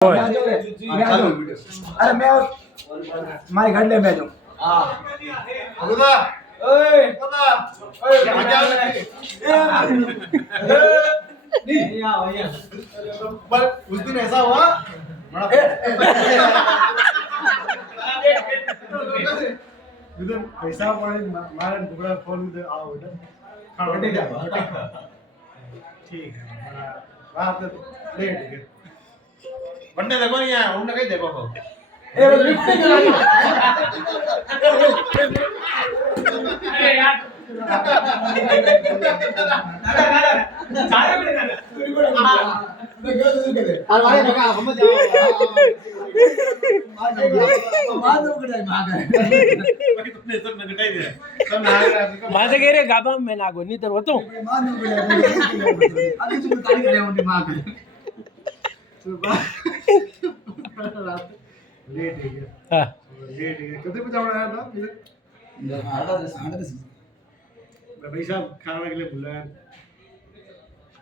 अरे मैं माइक हट ले मैं जो पर उस दिन ऐसा हुआ पैसा मारे टुकड़ा फोन में आओ ठीक है बात लेट है बंदे देखो नहीं है उनने कहीं देखो हो अरे यार माझं गे रे गाबा में नागो नहीं तर होतो लेट है हां लेट है कितने बजे आया था भाई साहब खाना के लिए बुलाया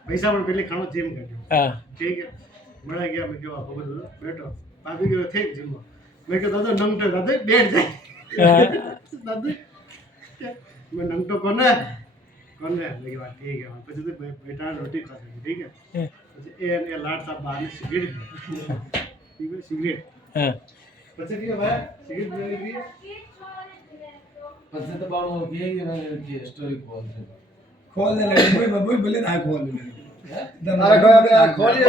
भाई साहब ने पहले खाना जिम कर दिया हां ठीक है मैं गया मैं क्या आपको बोल बैठो भाभी के थे जिम मैं क्या दादा नंग तो दादा बैठ जाए दादा मैं नंग तो कौन है मेरी बात ठीक है પછી તો બેટા રોટી ખાશે ठीक है પછી એ લાડ સાહેબ બહાર સિગરેટ ठीक है सिगरेट हां પછી કે ભાઈ સિગરેટ પી લીધી પછી તો બાળો કે સ્ટોરી खोल दे लगे मुई बोले ना खोल दे अरे खोली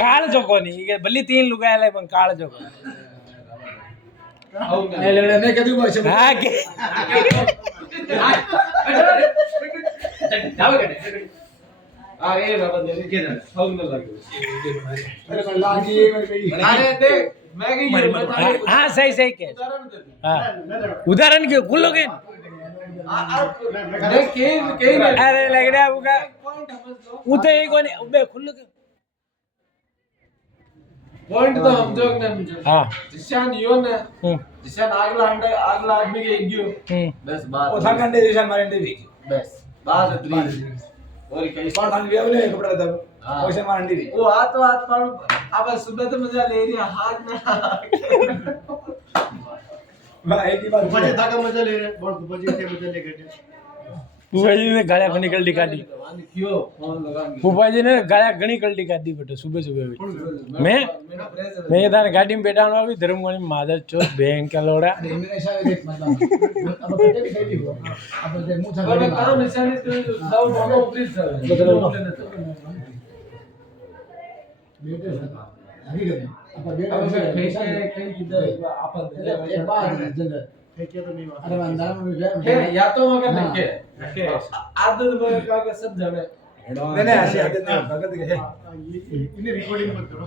काळ जो कोणी के भली तीन लुगायला पण काळ जो ए लड़े ने कदू भाषा हां के जाओ कटे अरे बाबा जल्दी के ना हाउ न लाग्यो अरे लागी एक बार गई अरे देख मैं की हां सही सही के हां उदाहरण के कुल लोग देख के ना अरे लगड़ा उगा उते ही कोणी बे खुल्लो के पॉइंट तो हम जो ना हां जिशान यो ना जिशान आगला आदमी के एक गयो बस बात ओ था कंडे दिशा मारे इंडी भी बस बात उतरी और कई पर थान भी आवले कपड़ा दब पैसे मार इंडी भी वो हाथ पर अब सुबह तो मजा ले रही हाथ में भाई एक ही बात ऊपर था का मजा ले रहे बहुत ऊपर जी थे मजा ले गए फूफाजी ने गाड़ा घणी कल्टी काटी क्यों फोन लगा फूफाजी ने गाड़ा घणी कल्टी काटी बेटा सुबह सुबह मैं ये थाने गाड़ी में बैठानो આવી ધર્મગણી માધર ચોથ બેંક का लोड़ा मेरे शायद देख मतलब अब कटे भी गई हो अब दे मुंह था और करो निशानी तो दाऊ दोनों प्लीज सर बेटे सका हरी गए अब बेटा अब पैसे कहीं किधर अपन एक बात जल्द है क्या तो नहीं बात अरे अंदर में है या तो मगर नहीं के आदत में का सब जाने नहीं नहीं ऐसे आदत नहीं भगत के इन्हें रिकॉर्डिंग मत करो